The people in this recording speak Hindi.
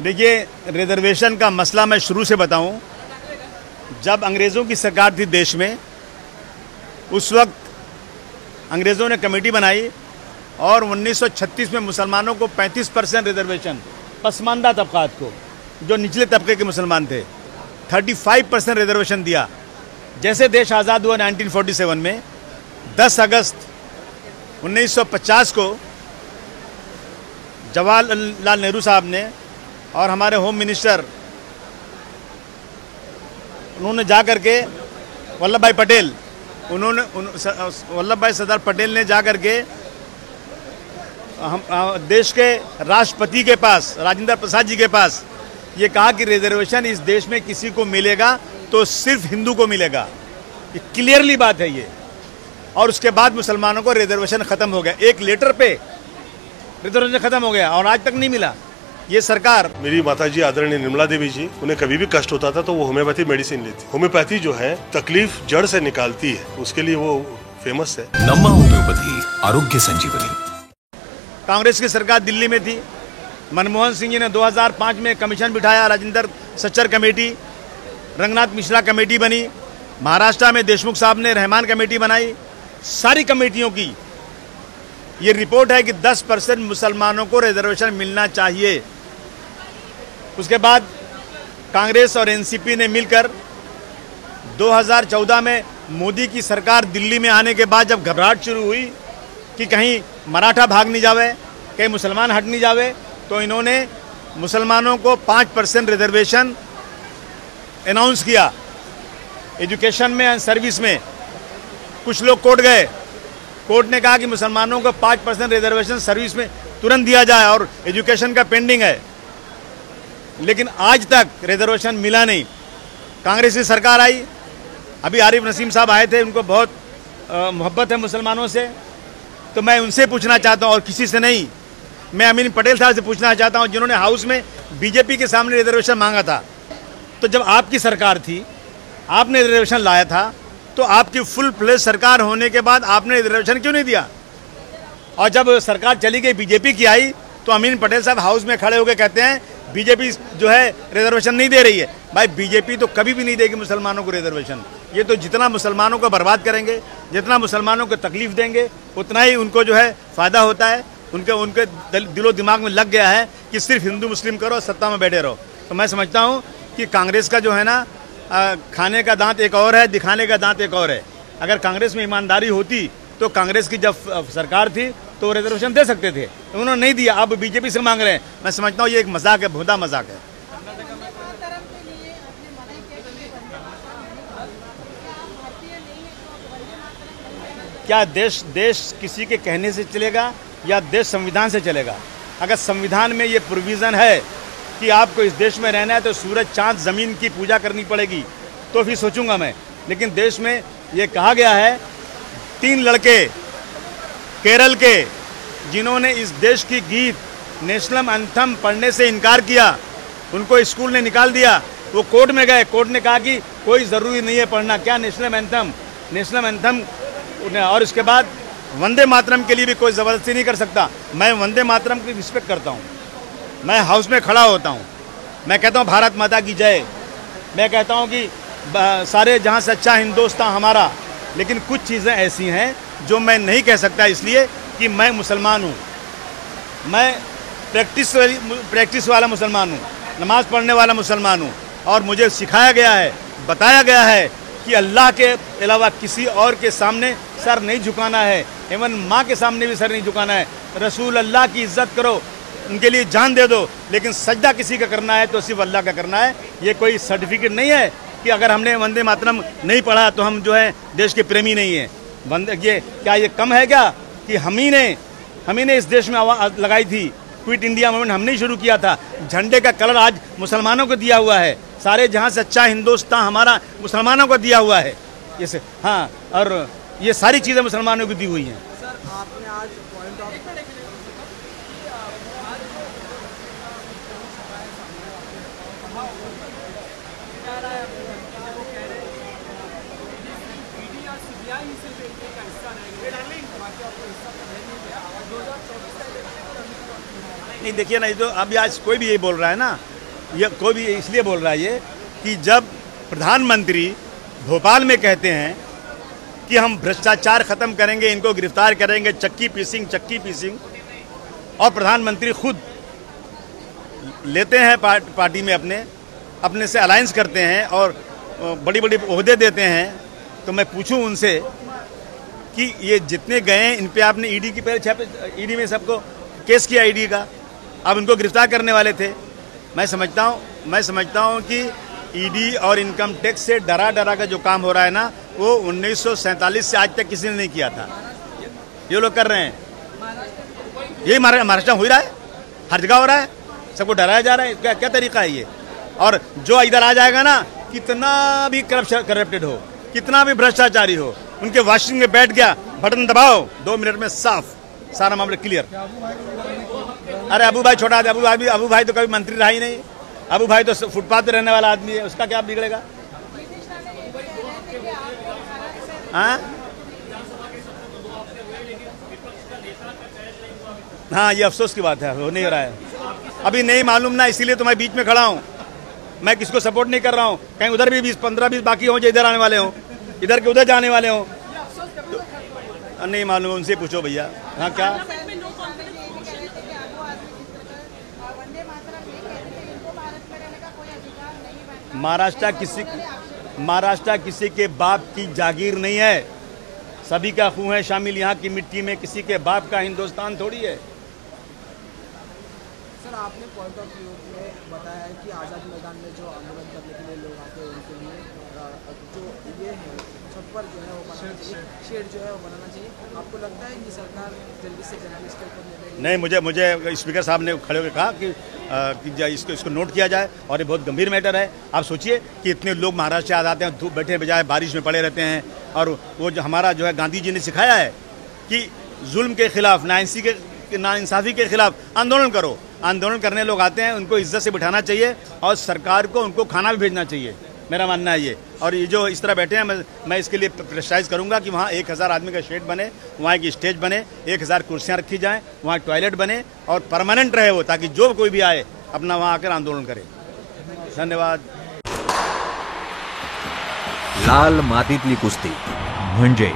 देखिए, रिजर्वेशन का मसला मैं शुरू से बताऊं, जब अंग्रेज़ों की सरकार थी देश में, उस वक्त अंग्रेज़ों ने कमेटी बनाई और 1936 में मुसलमानों को 35% रिजर्वेशन, पसमानदा तबकात को, जो निचले तबके के मुसलमान थे, 35% रिजर्वेशन दिया। जैसे देश आज़ाद हुआ 1947 में, 10 अगस्त 1950 को जवाहरलाल नेहरू साहब ने और हमारे होम मिनिस्टर, उन्होंने जा कर के वल्लभ भाई पटेल, वल्लभ भाई सरदार पटेल ने जा कर के हम देश के राष्ट्रपति के पास, राजेंद्र प्रसाद जी के पास, ये कहा कि रिजर्वेशन इस देश में किसी को मिलेगा तो सिर्फ हिंदू को मिलेगा। ये क्लियरली बात है ये। और उसके बाद मुसलमानों को रिजर्वेशन खत्म हो गया, एक लेटर पे रिजर्वेशन खत्म हो गया और आज तक नहीं मिला। ये सरकार, मेरी माताजी आदरणीय निर्मला देवी जी, उन्हें कभी भी कष्ट होता था तो वो होम्योपैथी मेडिसिन लेती। होम्योपैथी जो है तकलीफ जड़ से निकालती है, उसके लिए वो फेमस है। नम्मा होम्योपैथी, आरोग्य संजीवनी। कांग्रेस की सरकार दिल्ली में थी, मनमोहन सिंह जी ने 2005 में कमीशन बिठाया, राजेंद्र सच्चर कमेटी, रंगनाथ मिश्रा कमेटी बनी, महाराष्ट्र में देशमुख साहब ने रहमान कमेटी बनाई। सारी कमेटियों की ये रिपोर्ट है कि 10% मुसलमानों को रिजर्वेशन मिलना चाहिए। उसके बाद कांग्रेस और एनसीपी ने मिलकर 2014 में मोदी की सरकार दिल्ली में आने के बाद जब घबराहट शुरू हुई कि कहीं मराठा भाग नहीं जावे, कहीं मुसलमान हट नहीं जावे, तो इन्होंने मुसलमानों को 5% रिजर्वेशन अनाउंस किया। एजुकेशन में एंड सर्विस में कुछ लोग कोर्ट गए, कोर्ट ने कहा कि मुसलमानों को 5% रिजर्वेशन सर्विस में तुरंत दिया जाए और एजुकेशन का पेंडिंग है, लेकिन आज तक रिजर्वेशन मिला नहीं। कांग्रेस की सरकार आई, अभी आरिफ नसीम साहब आए थे, उनको बहुत मोहब्बत है मुसलमानों से, तो मैं उनसे पूछना चाहता हूं और किसी से नहीं, मैं अमीन पटेल साहब से पूछना चाहता हूं, जिन्होंने हाउस में बीजेपी के सामने रिजर्वेशन मांगा था। तो जब आपकी सरकार थी, आपने रिजर्वेशन लाया था, तो आपकी फुल फ्लेज सरकार होने के बाद आपने रिजर्वेशन क्यों नहीं दिया? और जब सरकार चली गई, बीजेपी की आई, तो अमीन पटेल साहब हाउस में खड़े होकर कहते हैं बीजेपी जो है रिजर्वेशन नहीं दे रही है। भाई, बीजेपी तो कभी भी नहीं देगी मुसलमानों को रिजर्वेशन। ये तो जितना मुसलमानों को बर्बाद करेंगे, जितना मुसलमानों को तकलीफ देंगे, उतना ही उनको जो है फ़ायदा होता है। उनके दिलो दिमाग में लग गया है कि सिर्फ हिंदू मुस्लिम करो, सत्ता में बैठे रहो। तो मैं समझता हूँ कि कांग्रेस का जो है ना, खाने का दांत एक और है, दिखाने का दांत एक और है। अगर कांग्रेस में ईमानदारी होती तो कांग्रेस की जब सरकार थी तो रिजर्वेशन दे सकते थे, तो उन्होंने नहीं दिया। अब बीजेपी से मांग रहे हैं। मैं समझता हूँ ये एक मजाक है, भोंदा मजाक है। क्या देश किसी के कहने से चलेगा या देश संविधान से चलेगा? अगर संविधान में ये प्रोविज़न है कि आपको इस देश में रहना है तो सूरज चांद ज़मीन की पूजा करनी पड़ेगी, तो फिर सोचूंगा मैं। लेकिन देश में ये कहा गया है, 3 लड़के केरल के जिन्होंने इस देश की गीत नेशनल एंथम पढ़ने से इनकार किया, उनको स्कूल ने निकाल दिया। वो कोर्ट में गए, कोर्ट ने कहा कि कोई ज़रूरी नहीं है पढ़ना, क्या नेशनल एंथम। और उसके बाद वंदे मातरम के लिए भी कोई ज़बरदस्ती नहीं कर सकता। मैं वंदे मातरम की रिस्पेक्ट करता हूँ, मैं हाउस में खड़ा होता हूँ, मैं कहता हूँ भारत माता की जय, मैं कहता हूँ कि सारे जहाँ सच्चा हिंदुस्तान हमारा। लेकिन कुछ चीज़ें ऐसी हैं जो मैं नहीं कह सकता, इसलिए कि मैं मुसलमान हूँ, मैं प्रैक्टिस वाला मुसलमान हूँ, नमाज़ पढ़ने वाला मुसलमान हूँ, और मुझे सिखाया गया है, बताया गया है कि अल्लाह के अलावा किसी और के सामने सर नहीं झुकाना है, एवं माँ के सामने भी सर नहीं झुकाना है। रसूल अल्लाह की इज़्ज़त करो, उनके लिए जान दे दो, लेकिन सजदा किसी का करना है तो सिर्फ अल्लाह का करना है। ये कोई सर्टिफिकेट नहीं है कि अगर हमने वंदे मातरम नहीं पढ़ा तो हम जो है देश के प्रेमी नहीं हैं। ये कम है क्या कि हम ही ने इस देश में आवाज़ लगाई थी, क्विट इंडिया मूवमेंट हमने ही शुरू किया था। झंडे का कलर आज मुसलमानों को दिया हुआ है, सारे जहाँ से अच्छा हिंदुस्तान हमारा मुसलमानों को दिया हुआ है। जैसे हाँ, और ये सारी चीज़ें मुसलमानों को दी हुई हैं। सर, आपने आज पॉइंट ऑफ नहीं देखिए ना, ये तो अभी आज कोई भी यही बोल रहा है ना, ये कोई भी इसलिए बोल रहा है ये कि जब प्रधानमंत्री भोपाल में कहते हैं कि हम भ्रष्टाचार खत्म करेंगे, इनको गिरफ्तार करेंगे, चक्की पीसिंग, और प्रधानमंत्री खुद लेते हैं पार्टी में अपने से अलायंस करते हैं और बड़ी बड़ी ओहदे देते हैं, तो मैं पूछूं उनसे कि ये जितने गए हैं इन पे आपने ईडी की पहले ईडी में सबको केस किया ईडी का, अब इनको गिरफ्तार करने वाले थे। मैं समझता हूँ कि ईडी और इनकम टैक्स से डरा का जो काम हो रहा है ना, वो 1947 से आज तक किसी ने नहीं किया था, ये लोग कर रहे हैं। यही महाराष्ट्र हो ही रहा है, हर जगह हो रहा है, सबको डराया जा रहा है। क्या तरीका है ये? और जो इधर आ जाएगा ना, कितना भी करप्टेड हो, कितना भी भ्रष्टाचारी हो, उनके वॉशिंग में बैठ गया, बटन दबाओ, 2 मिनट में साफ सारा मामला क्लियर। अरे अबू भाई छोटा आदमी, अबू भाई तो कभी मंत्री रहा ही नहीं, अबू भाई तो फुटपाथ पे रहने वाला आदमी है, उसका क्या बिगड़ेगा? हाँ, ये अफसोस की बात है, हो नहीं रहा है, अभी नहीं मालूम ना, इसीलिए तो मैं बीच में खड़ा हूँ। मैं किसको सपोर्ट नहीं कर रहा हूँ, कहीं उधर भी 20-15-20 बाकी हो जो इधर आने वाले हों, इधर के उधर जाने वाले हों, तो नहीं मालूम, उनसे पूछो भैया। हाँ क्या महाराष्ट्र किसी के बाप की जागीर नहीं है, सभी का खून है शामिल यहाँ की मिट्टी में, किसी के बाप का हिंदुस्तान थोड़ी है। सर, आपने पॉइंट ऑफ व्यू में बताया है कि आज़ाद मैदान में जो आंदोलन करने के लिए लोग आते हैं उनके लिए जो ये है छप्पर जो है वो बनाना चाहिए, शेड जो है वो बनाना चाहिए। आपको लगता है कि सरकार जल्दी से जल्दी इसके ऊपर नहीं, मुझे स्पीकर साहब ने खड़े होकर कहा कि इसको नोट किया जाए, और ये बहुत गंभीर मैटर है। आप सोचिए कि इतने लोग महाराष्ट्र से आ जाते हैं, धूप बैठे बजाय बारिश में पड़े रहते हैं, और वो जो हमारा जो है गांधी जी ने सिखाया है कि जुल्म के खिलाफ, नाइंसाफ़ी के खिलाफ आंदोलन करो। आंदोलन करने लोग आते हैं, उनको इज्जत से बिठाना चाहिए और सरकार को उनको खाना भी भेजना चाहिए, मेरा मानना है ये। और ये जो इस तरह बैठे हैं, मैं इसके लिए प्रेशराइज करूंगा कि वहाँ 1000 आदमी का शेड बने, वहाँ एक स्टेज बने, 1000 कुर्सियाँ रखी जाएं, वहाँ टॉयलेट बने और परमानेंट रहे वो, ताकि जो कोई भी आए अपना वहाँ आकर आंदोलन करे। धन्यवाद। लाल मातीतली कुस्ती म्हणजे